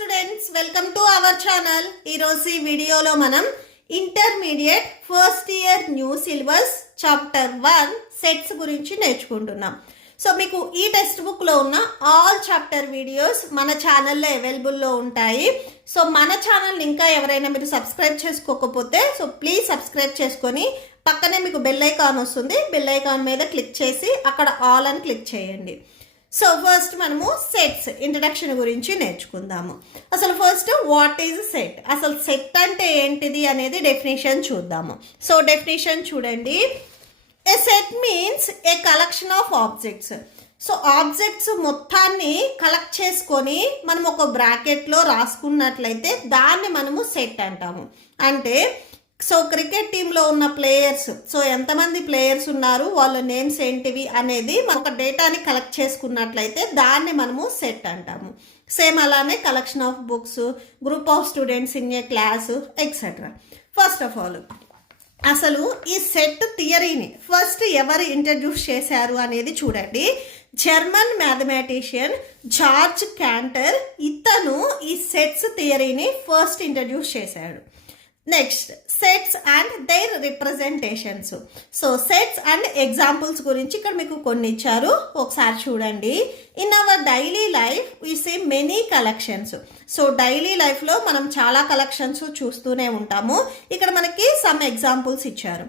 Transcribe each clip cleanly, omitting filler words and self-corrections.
Students, welcome to our channel. ఈరోజు ఈ వీడియోలో మనం intermediate first year new syllabus chapter 1 sets గురించి నేర్చుకుంటున్నాం. సో మీకు ఈ టెక్స్ట్ బుక్లో ఉన్న ఆల్ చాప్టర్ వీడియోస్ మన ఛానల్లో అవైలబుల్లో ఉంటాయి. సో మన ఛానల్ ఇంకా ఎవరైనా మీరు సబ్స్క్రైబ్ చేసుకోకపోతే సో ప్లీజ్ సబ్స్క్రైబ్ చేసుకొని పక్కనే మీకు బెల్ ఐకాన్ వస్తుంది. బెల్ ఐకాన్ మీద క్లిక్ చేసి అక్కడ ఆల్ అని క్లిక్ చేయండి. సో ఫస్ట్ మనము సెట్స్ ఇంట్రడక్షన్ గురించి నేర్చుకుందాము. అసలు ఫస్ట్ వాట్ ఈజ్ సెట్, అసలు సెట్ అంటే ఏంటిది అనేది డెఫినేషన్ చూద్దాము. సో డెఫినేషన్ చూడండి. A set means a collection of objects. So objects మొత్తాన్ని కలెక్ట్ చేసుకొని మనం ఒక బ్రాకెట్లో రాసుకున్నట్లయితే దాన్ని మనము సెట్ అంటాము. అంటే సో క్రికెట్ టీంలో ఉన్న ప్లేయర్స్, సో ఎంతమంది ప్లేయర్స్ ఉన్నారు, వాళ్ళ నేమ్స్ ఏంటివి అనేది ఒక డేటాని కలెక్ట్ చేసుకున్నట్లయితే దాన్ని మనము సెట్ అంటాము. సేమ్ అలానే collection of books, group of students in a class etcetera. First of all అసలు ఈ సెట్ థియరీని ఫస్ట్ ఎవరు ఇంట్రడ్యూస్ చేశారు అనేది చూడండి. జర్మన్ మ్యాథమెటిషియన్ జార్జ్ క్యాంటర్, ఇతను ఈ సెట్స్ థియరీని ఫస్ట్ ఇంట్రడ్యూస్ చేశాడు. Next sets and their representations. So sets and examples గురించి ఇక్కడ మీకు కొన్ని ఇచ్చారు, ఒకసారి చూడండి. In our daily life we see many collections. So daily లైఫ్లో మనం చాలా కలెక్షన్స్ చూస్తూనే ఉంటాము. ఇక్కడ మనకి సమ్ ఎగ్జాంపుల్స్ ఇచ్చారు.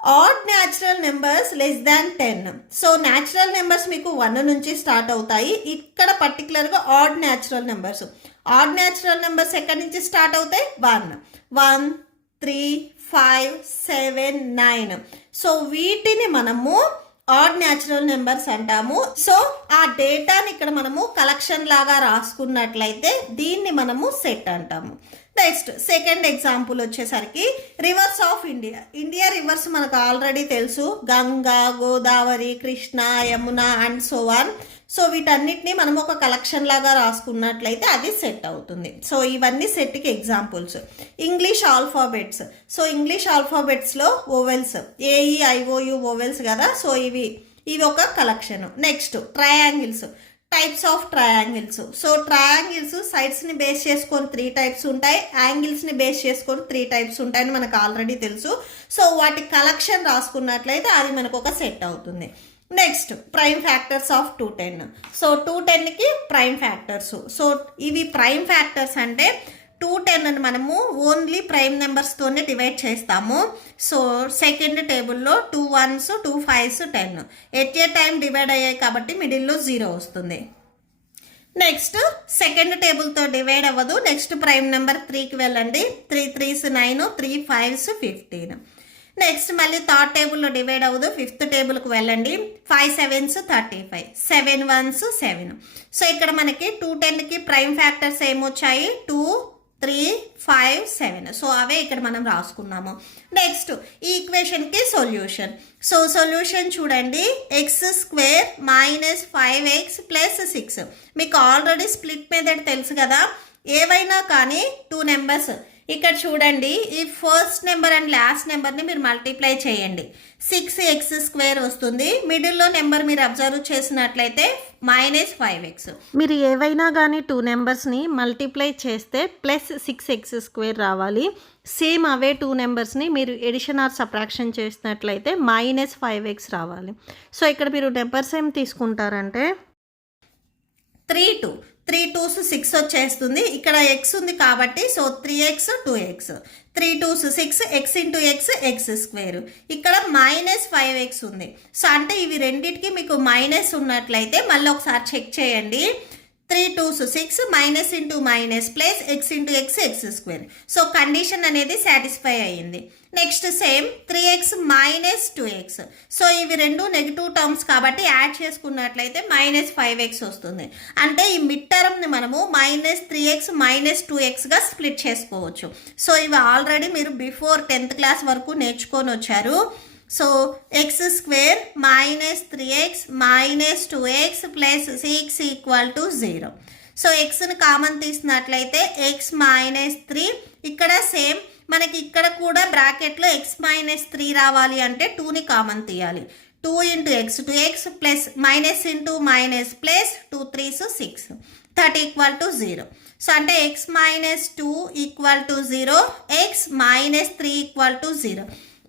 Add natural numbers less than 10. So natural numbers మీకు 1 నుంచి స్టార్ట్ అవుతాయి. ఇక్కడ పర్టికులర్గా add natural numbers. Add natural numbers ఎక్కడి నుంచి స్టార్ట్ అవుతాయి? 1, 3, 5, 7, 9. సో వీటిని మనము ఆడ్ న్యాచురల్ నెంబర్స్ అంటాము. సో ఆ డేటాని ఇక్కడ మనము కలెక్షన్ లాగా రాసుకున్నట్లయితే దీన్ని మనము సెట్ అంటాము. నెక్స్ట్ సెకండ్ ఎగ్జాంపుల్ వచ్చేసరికి reverse of India. India reverse మనకు ఆల్రెడీ తెలుసు, Ganga, Godavari, Krishna, Yamuna and so on. So వీటన్నిటిని మనం ఒక కలెక్షన్ లాగా రాసుకున్నట్లయితే అది సెట్ అవుతుంది. సో ఇవన్నీ సెట్కి examples. English alphabets. So English ఆల్ఫాబెట్స్లో ఓవెల్స్, AEIOU ఓవెల్స్ కదా. సో ఇవి ఒక collection. Next triangles, types of triangles. So triangles సైడ్స్ని బేస్ చేసుకొని 3 టైప్స్ ఉంటాయి, యాంగిల్స్ని బేస్ చేసుకొని 3 టైప్స్ ఉంటాయని మనకు ఆల్రెడీ తెలుసు. సో వాటి కలెక్షన్ రాసుకున్నట్లయితే అది మనకు ఒక సెట్ అవుతుంది. Next prime factors of 210. So 210కి ప్రైమ్ ఫ్యాక్టర్స్. సో ఇవి ప్రైమ్ ఫ్యాక్టర్స్ అంటే 210 అని మనము ఓన్లీ ప్రైమ్ నెంబర్స్తోనే డివైడ్ చేస్తాము. సో సెకండ్ టేబుల్లో 2 1s 2 5s 10 at a time divide అయ్యాయి కాబట్టి మిడిల్లో 0 వస్తుంది. నెక్స్ట్ సెకండ్ టేబుల్తో డివైడ్ అవ్వదు. నెక్స్ట్ ప్రైమ్ నెంబర్ 3కి వెళ్ళండి. 3 3s 9, 3 5s 15. నెక్స్ట్ మళ్ళీ థర్డ్ టేబుల్లో డివైడ్ అవ్వదు. ఫిఫ్త్ టేబుల్కి వెళ్ళండి. 5 7s 35, 7 1s 7. సో ఇక్కడ మనకి 210కి ప్రైమ్ ఫ్యాక్టర్స్ ఏమొచ్చాయి? 2 3 5 7. సో అవే ఇక్కడ మనం రాసుకున్నాము. నెక్స్ట్ ఈ ఈక్వేషన్కి సొల్యూషన్. సో సొల్యూషన్ చూడండి. x² - 5x + 6. మీకు ఆల్రెడీ స్ప్లిట్ మెథడ్ తెలుసు కదా. ఏవైనా కానీ 2 నెంబర్స్ ఇక్కడ చూడండి, ఈ ఫస్ట్ నెంబర్ అండ్ లాస్ట్ నెంబర్ని మీరు మల్టిప్లై చేయండి. 6x² వస్తుంది. మిడిల్లో నెంబర్ మీరు అబ్జర్వ్ చేసినట్లయితే -5x. మీరు ఏవైనా కానీ 2 నెంబర్స్ని మల్టిప్లై చేస్తే +6x² రావాలి. సేమ్ అవే 2 నెంబర్స్ని మీరు ఎడిషన్ ఆర్ సబ్ట్రాక్షన్ చేసినట్లయితే -5x రావాలి. సో ఇక్కడ మీరు నెంబర్స్ ఏం తీసుకుంటారంటే 3 2s 6 వచ్చేస్తుంది. ఇక్కడ x ఉంది కాబట్టి so 3x 2x, 3 2s 6, x × x x². ఇక్కడ -5x ఉంది. సో అంటే ఇవి రెండింటికి మీకు మైనస్ ఉన్నట్లయితే మళ్ళీ ఒకసారి చెక్ చేయండి. 3 2s 6 minus into minus plus x × x x². So condition అనేది సాటిస్ఫై అయ్యింది. Next same 3x - 2x. So ఇవి రెండు నెగిటివ్ టర్మ్స్ కాబట్టి యాడ్ చేసుకున్నట్లయితే -5x వస్తుంది. అంటే ఈ మిడ్ టర్మ్ని మనము -3x - 2xగా స్ప్లిట్ చేసుకోవచ్చు. సో ఇవి ఆల్రెడీ మీరు బిఫోర్ 10th క్లాస్ వరకు నేర్చుకొని వచ్చారు. So x² - 3x - 2x + 6 = 0. So xని కామన్ తీసినట్లయితే x - 3. ఇక్కడ సేమ్ మనకి ఇక్కడ కూడా బ్రాకెట్లో x - 3 రావాలి అంటే 2ని కామన్ తీయాలి. 2 × x 2x plus minus into minus plus 2 3s 6. That equal to 0. So అంటే x minus 2 equal to 0, x minus 3 equal to 0.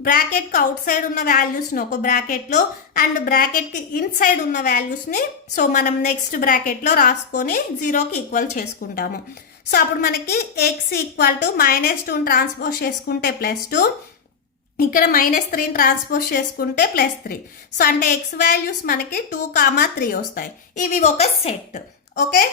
బ్రాకెట్కి అవుట్ సైడ్ ఉన్న వాల్యూస్ని ఒక బ్రాకెట్లో అండ్ బ్రాకెట్కి ఇన్సైడ్ ఉన్న వాల్యూస్ని సో మనం నెక్స్ట్ బ్రాకెట్లో రాసుకొని 0కి ఈక్వల్ చేసుకుంటాము. సో అప్పుడు మనకి x ఈక్వల్ టు -2 ట్రాన్స్పోజ్ చేసుకుంటే +2, ఇక్కడ -3 ట్రాన్స్పోజ్ చేసుకుంటే +3. సో అంటే x వాల్యూస్ మనకి 2, 3 వస్తాయి. ఇవి ఒక సెట్. ఓకే,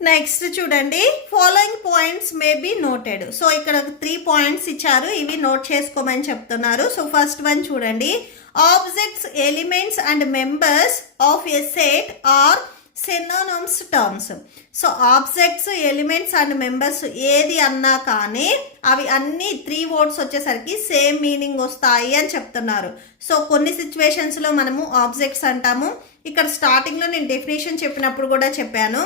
నెక్స్ట్ చూడండి, following points may be noted. So ఇక్కడ 3 పాయింట్స్ ఇచ్చారు, ఇవి నోట్ చేసుకోమని చెప్తున్నారు. సో ఫస్ట్ వన్ చూడండి, objects, elements and members of a set are synonyms terms. So objects, elements and members ఏది అన్నా కానీ అవి అన్ని 3 వర్డ్స్ వచ్చేసరికి సేమ్ మీనింగ్ వస్తాయి అని చెప్తున్నారు. సో కొన్ని సిచ్యువేషన్స్లో మనము ఆబ్జెక్ట్స్ అంటాము. ఇక్కడ స్టార్టింగ్లో నేను డెఫినేషన్ చెప్పినప్పుడు కూడా చెప్పాను,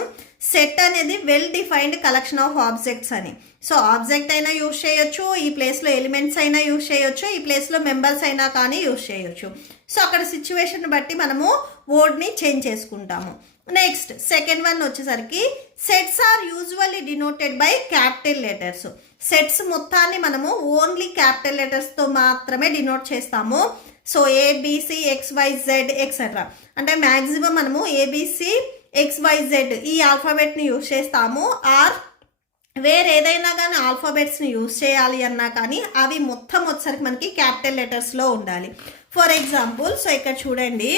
సెట్ అనేది well defined collection of objects అని. సో ఆబ్జెక్ట్ అయినా యూజ్ చేయొచ్చు, ఈ ప్లేస్లో ఎలిమెంట్స్ అయినా యూజ్ చేయొచ్చు, ఈ ప్లేస్లో మెంబర్స్ అయినా కానీ యూజ్ చేయొచ్చు. సో అక్కడ సిచ్యువేషన్ బట్టి మనము వర్డ్ని చేంజ్ చేసుకుంటాము. నెక్స్ట్ సెకండ్ వన్ వచ్చేసరికి, sets are usually denoted by capital letters. Sets మొత్తాన్ని మనము ఓన్లీ క్యాపిటల్ లెటర్స్తో మాత్రమే డినోట్ చేస్తాము. సో ఏబిసి XYZ ఎక్సెట్రా అంటే మ్యాక్సిమం మనము ఏబిసి XYZ ఈ ఆల్ఫాబెట్ని యూజ్ చేస్తాము. ఆర్ వేరే ఏదైనా కానీ ఆల్ఫాబెట్స్ని యూజ్ చేయాలి అన్నా కానీ అవి మొత్తం వచ్చేసరికి మనకి క్యాపిటల్ లెటర్స్లో ఉండాలి. ఫర్ ఎగ్జాంపుల్, సో ఇక్కడ చూడండి,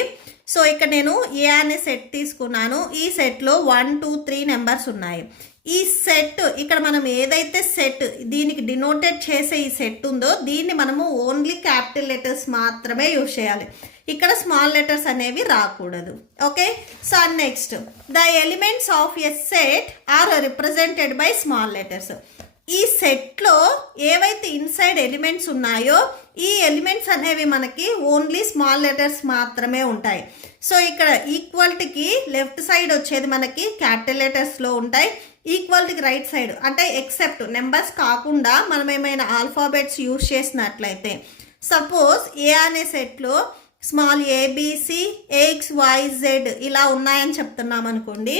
సో ఇక్కడ నేను ఏ అనే సెట్ తీసుకున్నాను. ఈ సెట్లో 1, 2, 3 నెంబర్స్ ఉన్నాయి. ఈ సెట్ ఇక్కడ మనం ఏదైతే సెట్ దీనికి డినోటెడ్ చేసే ఈ సెట్ ఉందో దీన్ని మనము ఓన్లీ క్యాపిటల్ లెటర్స్ మాత్రమే యూజ్ చేయాలి. ఇక్కడ స్మాల్ లెటర్స్ అనేవి రాకూడదు. Okay, so next, the elements of a set are represented by small letters. ఈ సెట్లో ఏవైతే ఇన్సైడ్ ఎలిమెంట్స్ ఉన్నాయో ఈ ఎలిమెంట్స్ అనేవి మనకి ఓన్లీ స్మాల్ లెటర్స్ మాత్రమే ఉంటాయి. సో ఇక్కడ ఈక్వాలిటీకి లెఫ్ట్ సైడ్ వచ్చేది మనకి క్యాపిటల్ లెటర్స్లో ఉంటాయి, ఈక్వాలిటీకి రైట్ సైడ్ అంటే ఎక్సెప్ట్ నెంబర్స్ కాకుండా మనం ఏమైనా ఆల్ఫాబెట్స్ యూజ్ చేసినట్లయితే, సపోజ్ ఏ అనే సెట్లో స్మాల్ ఏబిసి XYZ ఇలా ఉన్నాయని చెప్తున్నాం అనుకోండి.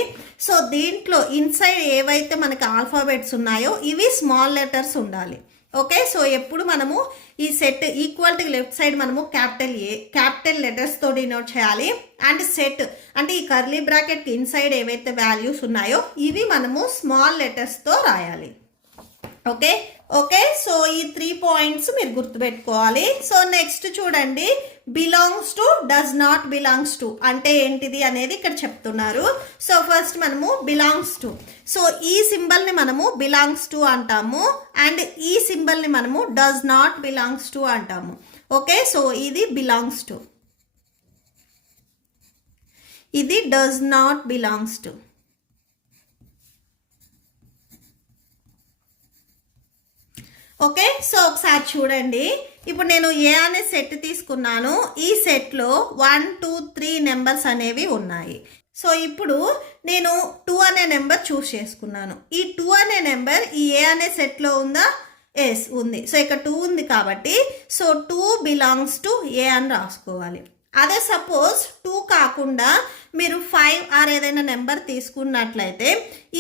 సో దీంట్లో ఇన్సైడ్ ఏవైతే మనకి ఆల్ఫాబెట్స్ ఉన్నాయో ఇవి స్మాల్ లెటర్స్ ఉండాలి. ఓకే, సో ఎప్పుడు మనము ఈ సెట్ ఈక్వాలిటీకి లెఫ్ట్ సైడ్ మనము క్యాపిటల్ లెటర్స్తో డినోట్ చేయాలి. అండ్ సెట్ అంటే ఈ కర్లీ బ్రాకెట్కి ఇన్సైడ్ ఏవైతే వాల్యూస్ ఉన్నాయో ఇవి మనము స్మాల్ లెటర్స్తో రాయాలి. ఓకే ఓకే, సో ఈ 3 పాయింట్స్ మీరు గుర్తుపెట్టుకోవాలి. సో నెక్స్ట్ చూడండి, belongs to, does not belongs to అంటే ఏంటిది అనేది ఇక్కడ చెప్తున్నారు. సో ఫస్ట్ మనము బిలాంగ్స్ టు, సో ఈ సింబల్ని మనము బిలాంగ్స్ టు అంటాము అండ్ ఈ సింబల్ని మనము డస్ నాట్ బిలాంగ్స్ టు అంటాము. ఓకే, సో ఇది బిలాంగ్స్ టు, ఇది does not belongs to. Okay, so ఒకసారి చూడండి, ఇప్పుడు నేను ఏ అనే సెట్ తీసుకున్నాను. ఈ సెట్లో 1, 2, 3 నెంబర్స్ అనేవి ఉన్నాయి. సో ఇప్పుడు నేను 2 అనే నెంబర్ చూస్ చేసుకున్నాను. ఈ 2 అనే నెంబర్ ఈ ఏ అనే సెట్లో ఉందా? ఎస్ ఉంది. సో ఇక్కడ 2 ఉంది కాబట్టి సో 2 బిలాంగ్స్ టు ఏ అని రాసుకోవాలి. అదే సపోజ్ 2 కాకుండా మీరు 5 ఆర్ ఏదైనా నెంబర్ తీసుకున్నట్లయితే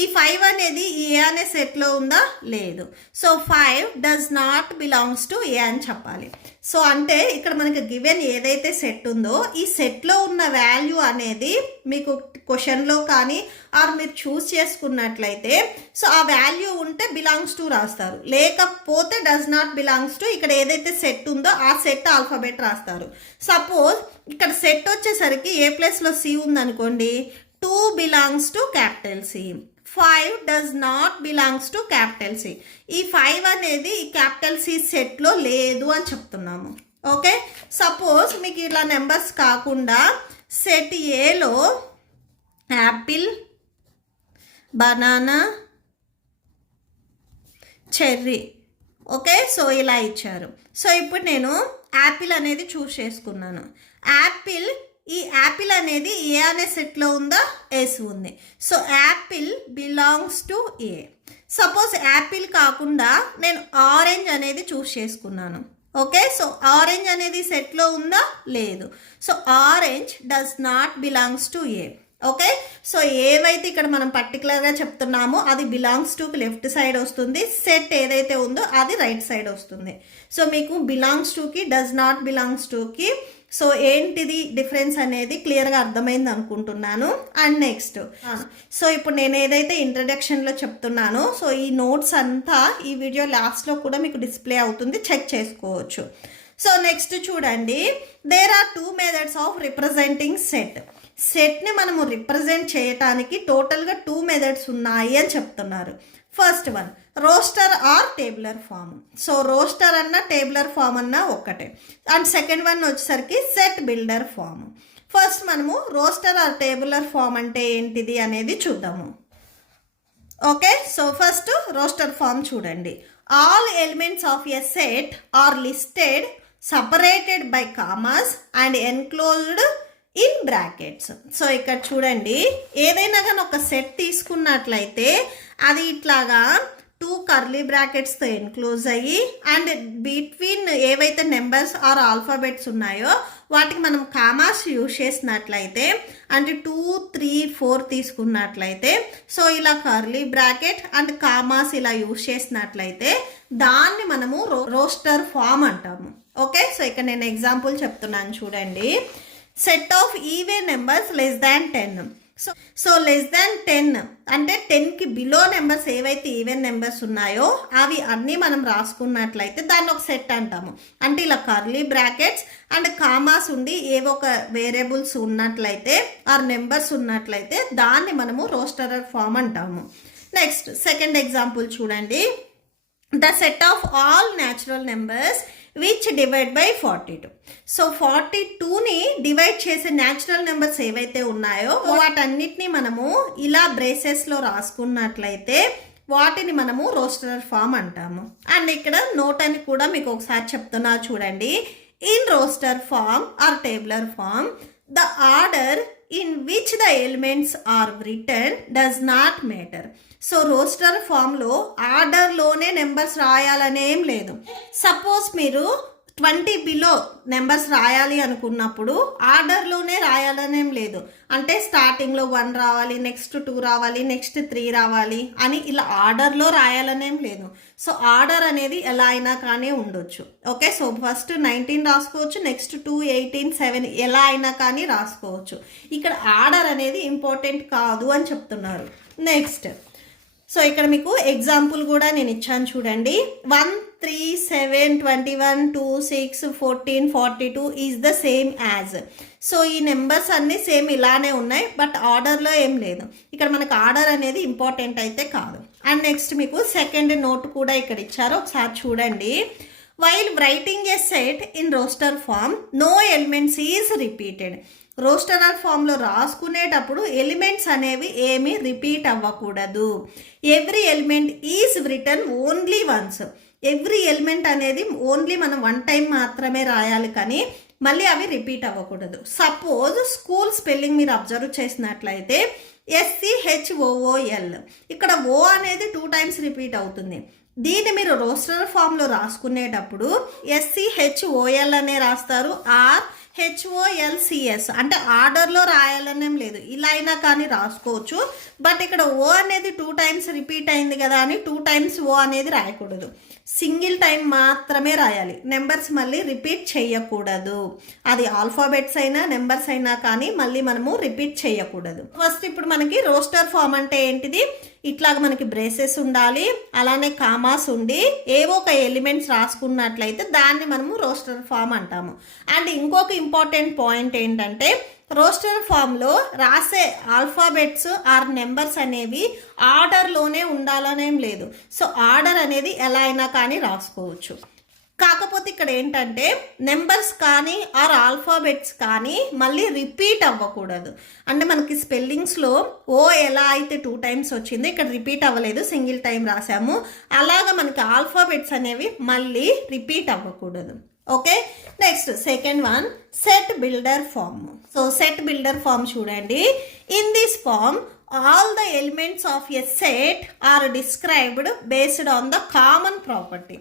ఈ 5 అనేది ఈ ఏ అనే సెట్లో ఉందా? లేదు. So 5 does not belongs to A అని చెప్పాలి. సో అంటే ఇక్కడ మనకి గివెన్ ఏదైతే సెట్ ఉందో ఈ సెట్లో ఉన్న వాల్యూ అనేది మీకు క్వశ్చన్లో కానీ ఆర్ మీరు చూస్ చేసుకున్నట్లయితే సో ఆ వాల్యూ ఉంటే బిలాంగ్స్ టు రాస్తారు, లేకపోతే డస్ నాట్ బిలాంగ్స్ టు ఇక్కడ ఏదైతే సెట్ ఉందో ఆ సెట్ ఆల్ఫాబెట్ రాస్తారు. సపోజ్ ఇక్కడ సెట్ వచ్చేసరికి ఏ ప్లేస్లో సి ఉందనుకోండి, 2 belongs to capital C, 5 does not belongs to capital C. ఈ 5 అనేది ఈ క్యాపిటల్ సి సెట్లో లేదు అని చెప్తున్నాము. ఓకే, సపోజ్ మీకు ఇలా నెంబర్స్ కాకుండా సెట్ ఏలో Apple, banana, cherry, okay, so ఇలా ఇచ్చారు. సో ఇప్పుడు నేను యాపిల్ అనేది చూస్ చేసుకున్నాను. యాపిల్, ఈ యాపిల్ అనేది ఏ అనే సెట్లో ఉందా? ఎస్ ఉంది. So Apple belongs to A. Suppose Apple కాకుండా నేను ఆరెంజ్ అనేది చూస్ చేసుకున్నాను. ఓకే, సో ఆరెంజ్ అనేది సెట్లో ఉందా? లేదు. So orange does not belongs to A. Okay, so ఏవైతే ఇక్కడ మనం పర్టికులర్గా చెప్తున్నామో అది బిలాంగ్స్ టు లెఫ్ట్ సైడ్ వస్తుంది, సెట్ ఏదైతే ఉందో అది రైట్ సైడ్ వస్తుంది. సో మీకు belongs Tuki does not belongs Tuki so ఏంటిది డిఫరెన్స్ అనేది క్లియర్గా అర్థమైంది అనుకుంటున్నాను. అండ్ నెక్స్ట్ సో ఇప్పుడు నేను ఏదైతే ఇంట్రడక్షన్లో చెప్తున్నానో సో ఈ నోట్స్ అంతా ఈ వీడియో లాస్ట్లో కూడా మీకు డిస్ప్లే అవుతుంది, చెక్ చేసుకోవచ్చు. సో నెక్స్ట్ చూడండి, there are 2 methods of representing set. సెట్ని మనము రిప్రజెంట్ చేయటానికి టోటల్గా 2 మెథడ్స్ ఉన్నాయి అని చెప్తున్నారు. First one roster or tabular form. So roster అన్న టేబులర్ ఫామ్ అన్న ఒక్కటే. అండ్ సెకండ్ వన్ వచ్చేసరికి సెట్ బిల్డర్ ఫామ్. ఫస్ట్ మనము రోస్టర్ ఆర్ టేబులర్ ఫామ్ అంటే ఏంటిది అనేది చూద్దాము. Okay, so first roster form చూడండి. All elements of a set are listed separated by commas and enclosed in brackets. So ఇక్కడ చూడండి, ఏదైనా కానీ ఒక సెట్ తీసుకున్నట్లయితే అది ఇట్లాగా 2 కర్లీ బ్రాకెట్స్తో ఎన్క్లోజ్ అయ్యి అండ్ బిట్వీన్ ఏవైతే నెంబర్స్ ఆర్ ఆల్ఫాబెట్స్ ఉన్నాయో వాటికి మనం కామాస్ యూజ్ చేసినట్లయితే అంటే 2, 3, 4 తీసుకున్నట్లయితే సో ఇలా కర్లీ బ్రాకెట్ అండ్ కామాస్ ఇలా యూజ్ చేసినట్లయితే దాన్ని మనము రోస్టర్ ఫామ్ అంటాము. ఓకే, సో ఇక్కడ నేను ఎగ్జాంపుల్ చెప్తున్నాను చూడండి. Set of even numbers less than 10. So less than 10 అంటే 10కి బిలో నెంబర్స్ ఏవైతే ఈవెన్ నెంబర్స్ ఉన్నాయో అవి అన్నీ మనం రాసుకున్నట్లయితే దాన్ని ఒక సెట్ అంటాము. అంటే ఇలా కర్లీ బ్రాకెట్స్ అండ్ కామాస్ ఉండి ఏవో ఒక వేరియబుల్స్ ఉన్నట్లయితే ఆర్ నెంబర్స్ ఉన్నట్లయితే దాన్ని మనము రోస్టరర్ ఫామ్ అంటాము. నెక్స్ట్ సెకండ్ ఎగ్జాంపుల్ చూడండి. The set of all natural numbers which divide by 42. So 42ని డివైడ్ చేసే న్యాచురల్ నెంబర్స్ ఏవైతే ఉన్నాయో వాటన్నిటిని మనము ఇలా బ్రేసెస్లో రాసుకున్నట్లయితే వాటిని మనము రోస్టర్ ఫామ్ అంటాము. అండ్ ఇక్కడ నోట్ అని కూడా మీకు ఒకసారి చెప్తున్నా చూడండి. In roster form or tabular form the order in which the elements are return does not matter. So roster ఫామ్లో ఆర్డర్లోనే నెంబర్స్ రాయాలనేం లేదు. సపోజ్ మీరు 20 బిలో నెంబర్స్ రాయాలి అనుకున్నప్పుడు ఆర్డర్లోనే రాయాలనేం లేదు. అంటే స్టార్టింగ్లో 1 రావాలి, నెక్స్ట్ 2 రావాలి, నెక్స్ట్ 3 రావాలి అని ఇలా ఆర్డర్లో రాయాలనేం లేదు. సో ఆర్డర్ అనేది ఎలా అయినా కానీ ఉండొచ్చు. ఓకే, సో ఫస్ట్ 19 రాసుకోవచ్చు, నెక్స్ట్ 2, 18, 7 ఎలా అయినా కానీ రాసుకోవచ్చు. ఇక్కడ ఆర్డర్ అనేది ఇంపార్టెంట్ కాదు అని చెప్తున్నారు. నెక్స్ట్ సో ఇక్కడ మీకు ఎగ్జాంపుల్ కూడా నేను ఇచ్చాను చూడండి. 1, 3, 7, 21, 2, 6, 14, 42 is the same as. So ఈ నెంబర్స్ అన్నీ సేమ్ ఇలానే ఉన్నాయి, బట్ ఆర్డర్లో ఏం లేదు. ఇక్కడ మనకు ఆర్డర్ అనేది ఇంపార్టెంట్ అయితే కాదు. అండ్ నెక్స్ట్ మీకు సెకండ్ నోట్ కూడా ఇక్కడ ఇచ్చారు, ఒకసారి చూడండి. While writing a set in roster form no elements is repeated. Roster ఫామ్లో రాసుకునేటప్పుడు ఎలిమెంట్స్ అనేవి ఏమీ రిపీట్ అవ్వకూడదు. Every element is return only once. Every element అనేది ఓన్లీ మనం 1 టైం మాత్రమే రాయాలి, కానీ మళ్ళీ అవి రిపీట్ అవ్వకూడదు. సపోజ్ స్కూల్ స్పెల్లింగ్ మీరు అబ్జర్వ్ చేసినట్లయితే SCHOOL, ఇక్కడ ఓ అనేది 2 టైమ్స్ రిపీట్ అవుతుంది. దీన్ని మీరు రోస్టర్ ఫామ్లో రాసుకునేటప్పుడు SCHOL అనే రాస్తారు, HOLCS అంటే ఆర్డర్లో రాయాలనేం లేదు, ఇలా అయినా కానీ రాసుకోవచ్చు. బట్ ఇక్కడ ఓ అనేది 2 టైమ్స్ రిపీట్ అయింది కదా అని 2 టైమ్స్ ఓ అనేది రాయకూడదు. సింగిల్ టైం మాత్రమే రాయాలి, నెంబర్స్ మళ్ళీ రిపీట్ చేయకూడదు. అది ఆల్ఫాబెట్స్ అయినా నెంబర్స్ అయినా కానీ మళ్ళీ మనము రిపీట్ చేయకూడదు. ఫస్ట్ ఇప్పుడు మనకి రోస్టర్ ఫామ్ అంటే ఏంటిది, ఇట్లాగ మనకి బ్రేసెస్ ఉండాలి, అలానే కామాస్ ఉండి ఏవో ఒక ఎలిమెంట్స్ రాసుకున్నట్లయితే దాన్ని మనము రోస్టర్ ఫామ్ అంటాము. అండ్ ఇంకొక ఇంపార్టెంట్ పాయింట్ ఏంటంటే రోస్టర్ ఫామ్లో రాసే ఆల్ఫాబెట్స్ ఆర్ నెంబర్స్ అనేవి ఆర్డర్లోనే ఉండాలనేం లేదు. సో ఆర్డర్ అనేది ఎలా అయినా కానీ రాసుకోవచ్చు. కాకపోతే ఇక్కడ ఏంటంటే నెంబర్స్ కానీ ఆర్ ఆల్ఫాబెట్స్ కానీ మళ్ళీ రిపీట్ అవ్వకూడదు. అంటే మనకి స్పెల్లింగ్స్లో ఓ ఎలా అయితే 2 టైమ్స్ వచ్చిందో ఇక్కడ రిపీట్ అవ్వలేదు, సింగిల్ టైం రాసాము. అలాగా మనకి ఆల్ఫాబెట్స్ అనేవి మళ్ళీ రిపీట్ అవ్వకూడదు. Okay, next second one set builder form. So set builder form చూడండి. In this form all the elements of a set are described based on the common property.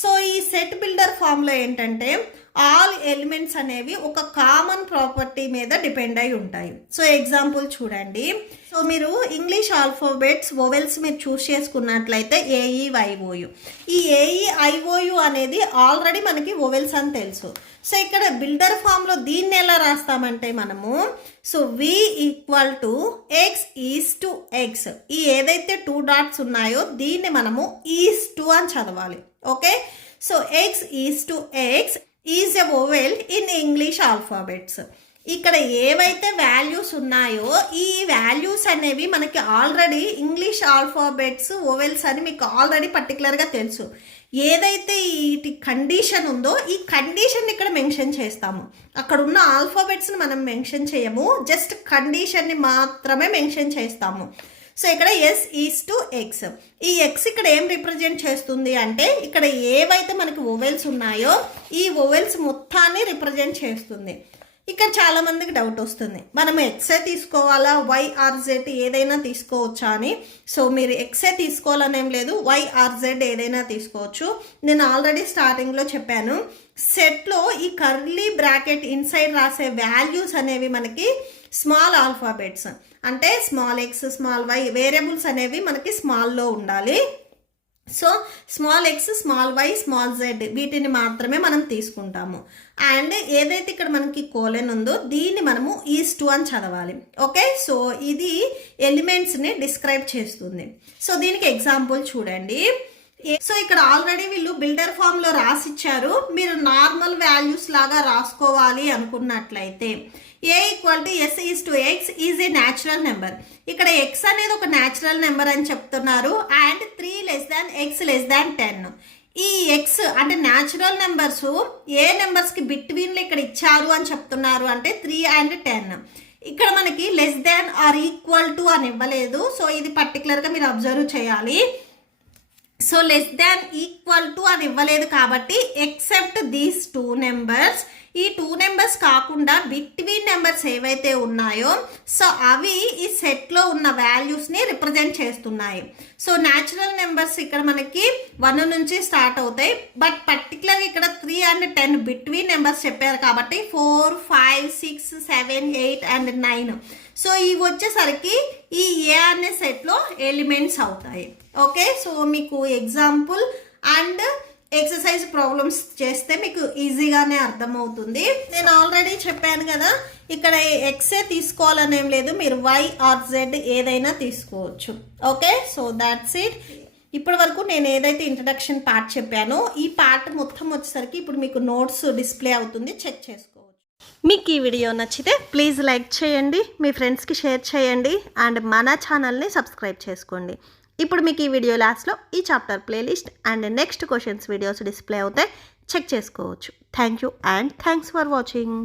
So ఈ set builder ఫామ్లో ఏంటంటే all elements అనేవి ఒక common property మీద depend అయి ఉంటాయి. So example చూడండి. సో మీరు ఇంగ్లీష్ ఆల్ఫాబెట్స్ వోవెల్స్ మీరు చూస్ చేసుకున్నట్లయితే AEIOU. ఈ AEIOU అనేది ఆల్రెడీ మనకి వోవెల్స్ అని తెలుసు. సో ఇక్కడ బిల్డర్ ఫామ్లో దీన్ని ఎలా రాస్తామంటే మనము so V = X is to X. ఈ ఏదైతే 2 డాట్స్ ఉన్నాయో దీన్ని మనము ఈజ్ టు అని చదవాలి. Okay, so X is to X is a vowel in English alphabets. ఇక్కడ ఏవైతే వాల్యూస్ ఉన్నాయో ఈ వాల్యూస్ అనేవి మనకి ఆల్రెడీ ఇంగ్లీష్ ఆల్ఫాబెట్స్ వోవెల్స్ అని మీకు ఆల్రెడీ పర్టికులర్గా తెలుసు. ఏదైతే ఈ కండిషన్ ఉందో ఈ కండిషన్ ఇక్కడ మెన్షన్ చేస్తాము. అక్కడ ఉన్న ఆల్ఫాబెట్స్ని మనం మెన్షన్ చేయము, జస్ట్ కండిషన్ని మాత్రమే మెన్షన్ చేస్తాము. సో ఇక్కడ S ఈజ్ టు X. ఈ X ఇక్కడ ఏం రిప్రజెంట్ చేస్తుంది అంటే ఇక్కడ ఏవైతే మనకి వోవెల్స్ ఉన్నాయో ఈ వోవెల్స్ మొత్తాన్ని రిప్రజెంట్ చేస్తుంది. ఇక్కడ చాలా మందికి డౌట్ వస్తుంది, మనం ఎక్సే తీసుకోవాలా వై ఆర్ జెడ్ ఏదైనా తీసుకోవచ్చా అని. సో మీరు ఎక్సే తీసుకోవాలనేం లేదు, వై ఆర్ జెడ్ ఏదైనా తీసుకోవచ్చు. నేను ఆల్రెడీ స్టార్టింగ్లో చెప్పాను, సెట్లో ఈ కర్లీ బ్రాకెట్ ఇన్సైడ్ రాసే వాల్యూస్ అనేవి మనకి స్మాల్ ఆల్ఫాబెట్స్, అంటే small x small y variables అనేవి మనకి స్మాల్లో ఉండాలి. So small x small y small z వీటిని మాత్రమే మనం తీసుకుంటాము. అండ్ ఏదైతే ఇక్కడ మనకి కోలన్ ఉందో దీన్ని మనము ఈజ్ టు అని చదవాలి. ఓకే, సో ఇది ఎలిమెంట్స్ని డిస్క్రైబ్ చేస్తుంది. సో దీనికి ఎగ్జాంపుల్ చూడండి. సో ఇక్కడ ఆల్రెడీ వీళ్ళు బిల్డర్ ఫామ్లో రాసిచ్చారు, మీరు నార్మల్ వాల్యూస్ లాగా రాసుకోవాలి అనుకున్నట్లయితే A = S is to X is a natural number. ఇక్కడ X అనేది ఒక న్యాచురల్ నెంబర్ అని చెప్తున్నారు. And 3 < X < 10. ఈ X అంటే న్యాచురల్ నెంబర్స్ ఏ నెంబర్స్కి బిట్వీన్లో ఇక్కడ ఇచ్చారు అని చెప్తున్నారు అంటే 3 and 10. ఇక్కడ మనకి <= అని ఇవ్వలేదు. సో ఇది పర్టికులర్గా మీరు అబ్జర్వ్ చేయాలి. సో <= అని ఇవ్వలేదు కాబట్టి ఎక్సెప్ట్ దీస్ 2 నెంబర్స్, ఈ 2 నెంబర్స్ కాకుండా బిట్వీన్ నెంబర్స్ ఏవైతే ఉన్నాయో సో అవి ఈ సెట్లో ఉన్న వాల్యూస్ని రిప్రజెంట్ చేస్తున్నాయి. సో న్యాచురల్ నెంబర్స్ ఇక్కడ మనకి 1 నుంచి స్టార్ట్ అవుతాయి, బట్ పర్టికులర్గా ఇక్కడ 3 and 10 బిట్వీన్ నెంబర్స్ చెప్పారు కాబట్టి 4, 5, 6, 7, 8 and 9. సో ఇవి వచ్చేసరికి ఈ ఏ అనే సెట్లో ఎలిమెంట్స్ అవుతాయి. ఓకే, సో మీకు ఎగ్జాంపుల్ అండ్ ఎక్సర్సైజ్ ప్రాబ్లమ్స్ చేస్తే మీకు ఈజీగానే అర్థమవుతుంది. నేను ఆల్రెడీ చెప్పాను కదా, ఇక్కడ ఎక్సే తీసుకోవాలనేం లేదు, మీరు వై ఆర్ జెడ్ ఏదైనా తీసుకోవచ్చు. Okay, so that's it. ఇప్పటి వరకు నేను ఏదైతే ఇంట్రడక్షన్ పార్ట్ చెప్పానో ఈ పార్ట్ మొత్తం వచ్చేసరికి ఇప్పుడు మీకు నోట్స్ డిస్ప్లే అవుతుంది, చెక్ చేసుకోవచ్చు. మీకు ఈ వీడియో నచ్చితే ప్లీజ్ లైక్ చేయండి, మీ ఫ్రెండ్స్కి షేర్ చేయండి అండ్ మన ఛానల్ని సబ్స్క్రైబ్ చేసుకోండి. ఇప్పుడు మీకు ఈ వీడియో లాస్ట్లో ఈ chapter playlist and next questions videos display అవుతాయి, చెక్ చేసుకోవచ్చు. Thank you and thanks for watching.